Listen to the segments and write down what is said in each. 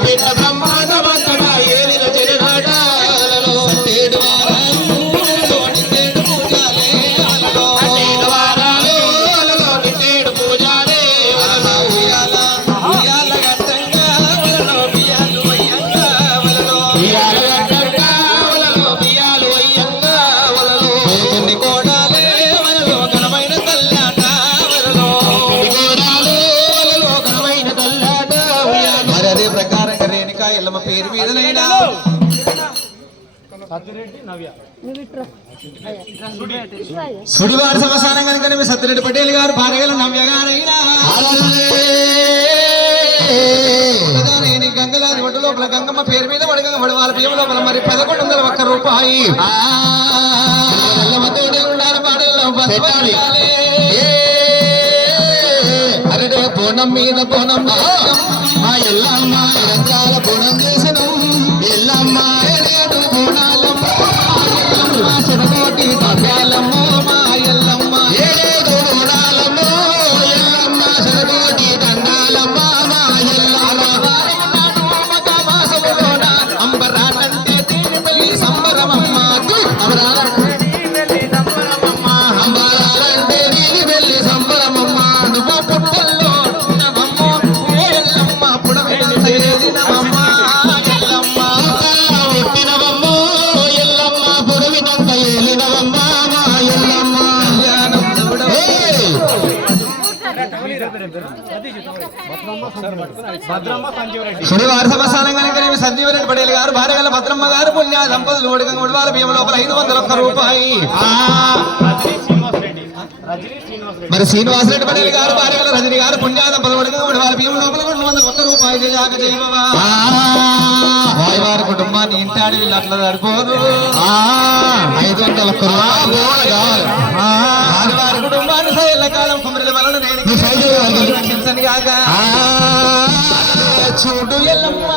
వలలో సుడివారి సంవత్సరం కనుక మీ సత్యరెడ్డి పటేల్ గారు భార్యలు నవ్య గారైనా గంగలాది ఒడ్డు లోపల గంగమ్మ పేరు మీద వడగంగ వడవాల బియ్యం లోపల మరి పదకొండు వందల ఒక్క రూపాయి ఎల్లమ్మతోనే ఉండాలి పాడల్లో బస్ పెట్టాలి. పట్టాలి. అరడే బోనం మీద బోనం మా ఎల్లమ్మ రంగాల బోనం Thank you. శనివారి కనుక సంజీవరెడ్డి పటేల్ గారు భార్యగల భద్రమ్మ గారు పుణ్య దంపతులు ఓడికంగా ఉడవాల బియ్యం లోపల ఐదు వందల ఒక్క రూపాయి. మరి శ్రీనివాసరెడ్డి పటేల్ గారు భార్యగల రజని గారు పుణ్య దంపతులు ఓడికంగా ఉడవాల బియ్యం లోపల రెండు వందల ఒక్క రూపాయి వారి కుటుంబాన్ని ఇంటాడి వీళ్ళు అట్లా ఆ, ఐదు వందల ఒక్క రూపాయలు కుటుంబాన్ని సైల గాక ఆ, చూడు ఎల్లమ్మ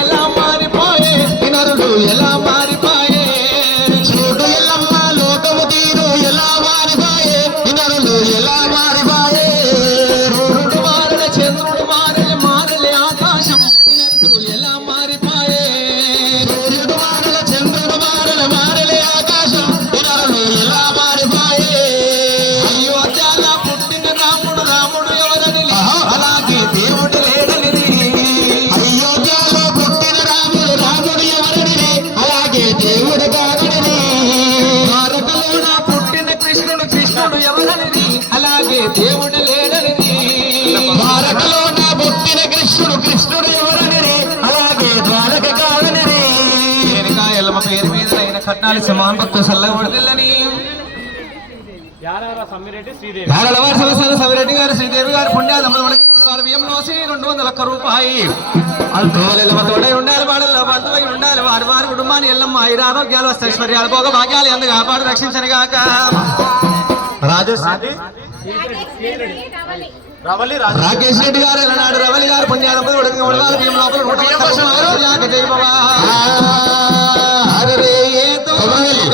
ఎలా మారిపోయే వినరులు ఎలా మారిపోయే. చూడు ఎల్లమ్మ లోకము తీరు ఎలా మారిపాయే వినరులు ఎలా మారిపాయే. మారిన చంద్రుడు మారిన మారలే ఆకాశం ఎలా మీద అయిన కట్నాలి సమాన్ భక్తు సల్లగొడదిల్లని యాదవరావు సమ్మిరెడ్డి శ్రీదేవి. యారలవారి సమస్యలు సవిరెడ్డి గారు శ్రీదేవి గారు పుణ్యాదమ్మ వారి బియ్యం లోసి రెండు వందల ఒక్క రూపాయి. అల్తోలెల్లమ్మ తోడై ఉండాలి వాడల్లో బంధువై ఉండాలి. వారి వారి కుటుంబాన్ని ఎల్లమ్మ ఐదు ఆరోగ్యాలు ఐశ్వర్యాలు భోగ భాగ్యాలు ఎందు కాపాడు రక్షించను గాక. రాకేష్ రెడ్డి గారు ఎల్లనాడు రవలి గారు పుణ్యాదమ్మ ఉడక ఉడవాల బియ్యం లోపల జై బాబా.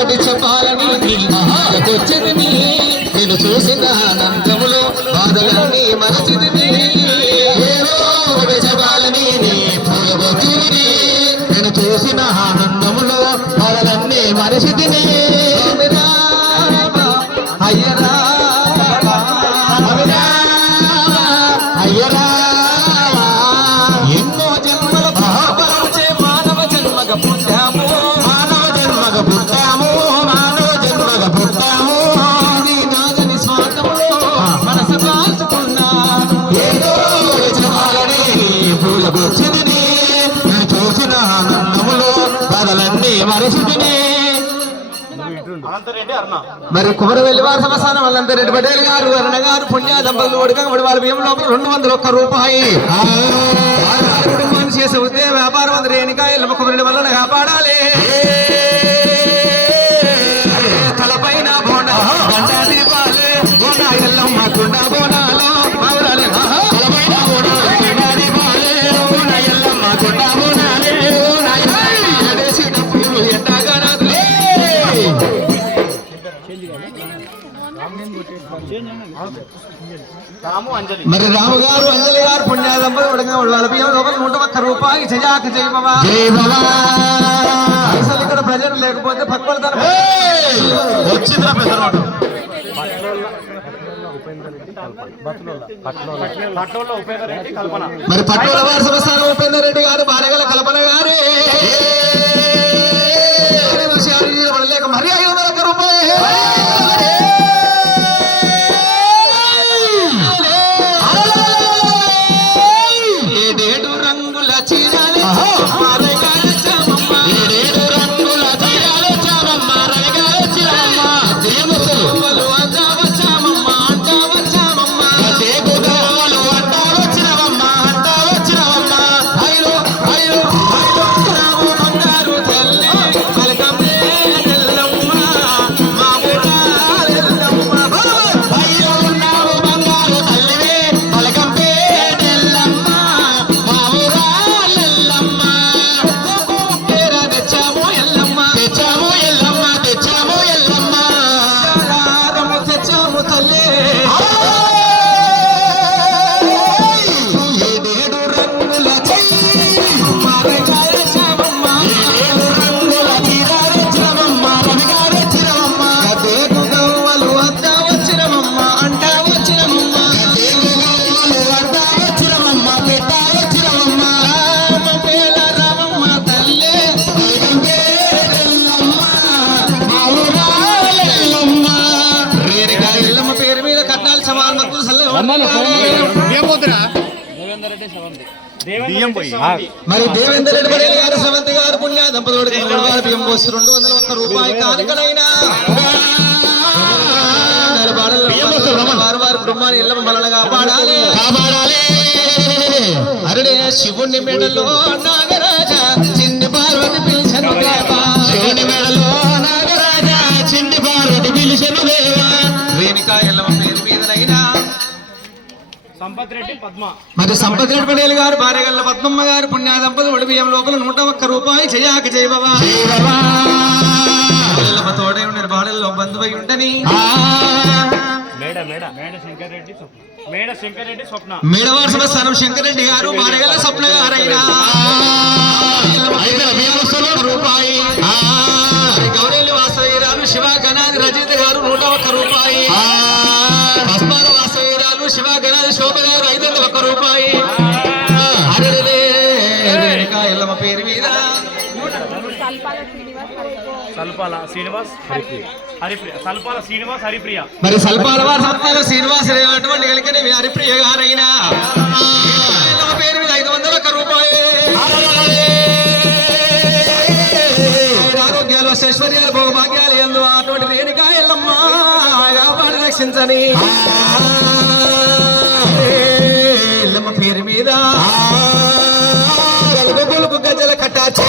అరే ఏదో ఒకటి చెప్పాలని వచ్చింది నేను చూసిన ఆనందములో బాధలన్నీ మరచితిని చెప్పాలని నేను చూసిన ఆనందములో బాధలన్నీ మరచితిని నేను చూసిన ఆనందములో బాధలన్నీ మరి కుమరవెల్లి వారి సంస్థానం వాళ్ళందరెడ్డి పటేల్ గారు అరుణ గారు పుణ్య దంపతులు ఒడిగా వాళ్ళ బియ్యం లోపల రెండు వందల ఒక్క రూపాయి. కుటుంబాన్ని చేసే ఉద్యోగ వ్యాపారం అందరూ రేణుకా కుమరుడి వల్ల కాపాడాలి. మరి రాము గారు అంజలి గారు పుణ్య దంపతులు ఉడగా వాళ్ళ బియ్యం లోపల నూట ఒక్క రూపాయి జయాక జయమవా అసలు ఇక్కడ ప్రజలు లేకపోతే పక్కన తన వచ్చిందిరా పెద్ద పట్నంలో కల్పన మరి పట్టణ వారి సంస్థానం ఉపేందర్ రెడ్డి గారు భార్యగల కల్పన గారే. మరి ఐదు వందల మరి దేవేందర్ రెడ్డి గారు సవంతి గారు పుణ్య పోసి రెండు వందల ఒక్క రూపాయి కానుకలైనా వారు వారి కుటుంబాన్ని ఎల్లమ్మ మనల్ని కాపాడాలి. కాపాడాలి. అరుడే శివుణ్ణి మెడలో నాగరాజ. మరి సంపత్ రెడ్డి పటేల్ గారు భార్య గల్ల పద్మమ్మ గారు పుణ్య దంపతులు బియ్యం లోపల నూట ఒక్క రూపాయి చెయ్యాక చేయబవా తోడే ఉండే బాడల్లో బంధువై ఉండని. ఆ, మేడ మేడ. మేడ శంకర్ రెడ్డి స్వప్న. మేడ శంకర్ రెడ్డి స్వప్న. మేడవారి సంస్థానం శంకరెడ్డి గారు భార్య గల్ల స్వప్న గారైనా. రూపాయి రూపాయి. అరెరే, రేణుకా ఎల్లమ్మ పేరు మీద. సల్పాల శ్రీనివాస్ హరిప్రియ. హరిప్రియ. సల్పాల శ్రీనివాస్ హరిప్రియ. మరి సల్పాల వారి శ్రీనివాస అటువంటి కలిగిన హరిప్రియ గారైనా. పేరు మీద ఐదు వందల ఒక్క రూపాయి. ఆరోగ్యాలు ఐశ్వర్యాలు భోగభాగ్యాలు ఎందు అటువంటి రేణుకా ఎల్లమ్మ రక్షించని పేరు మీద. గజల కట్టాచి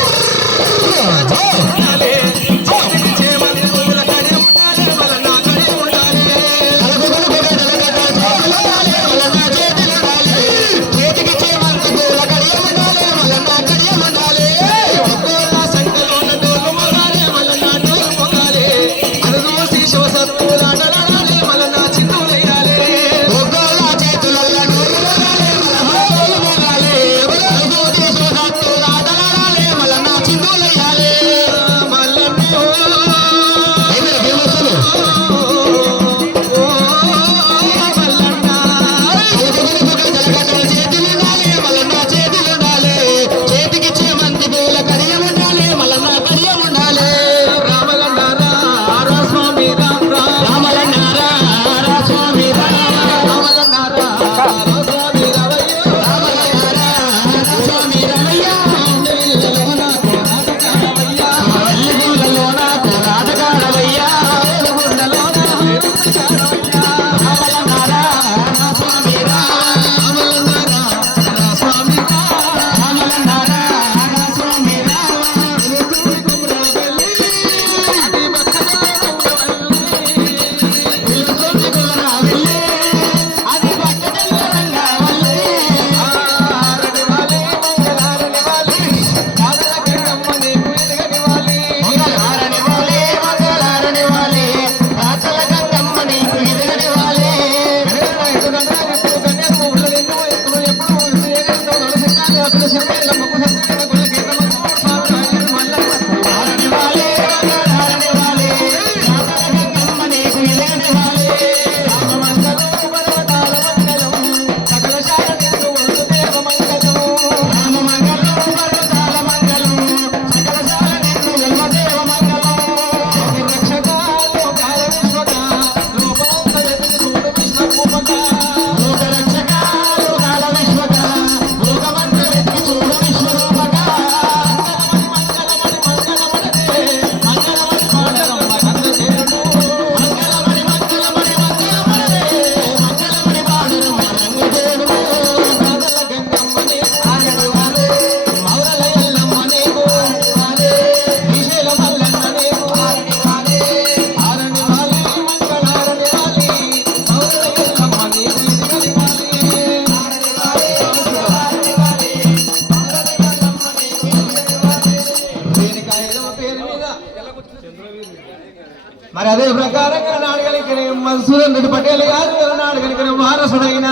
నాడుగలిగిన మన్సూరన్ పటేల్ గారు నాడుగలిగిన వారసుడైన.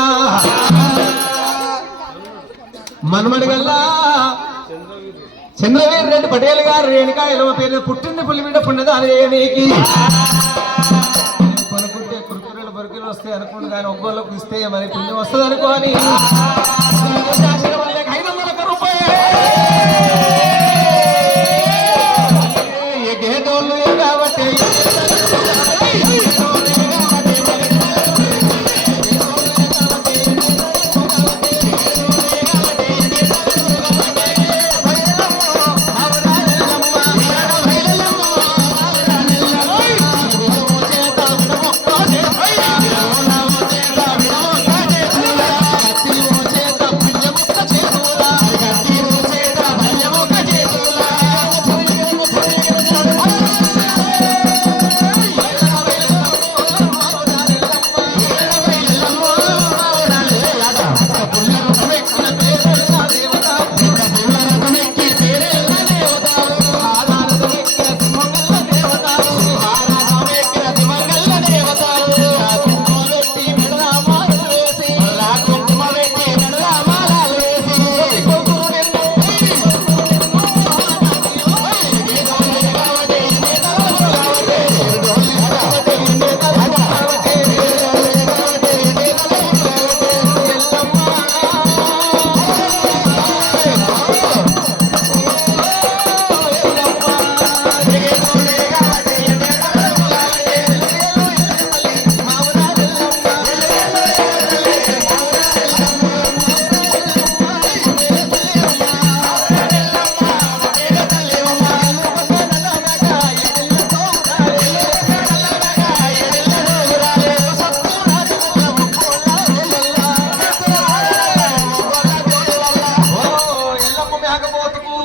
మనమడి గల్లా చంద్రవీర్ రెడ్డి పటేల్ గారు రేణుకా ఇలవ పేరు పుట్టింది మీద పుణ్యదానికి కొనుక్కుంటే కురుకురేలు బరుకులు వస్తాయి అనుకోండి కానీ ఒక్కోళ్ళకు ఇస్తే మరి పుణ్యం వస్తుంది అనుకోని ఐదు వందల రూపాయలు.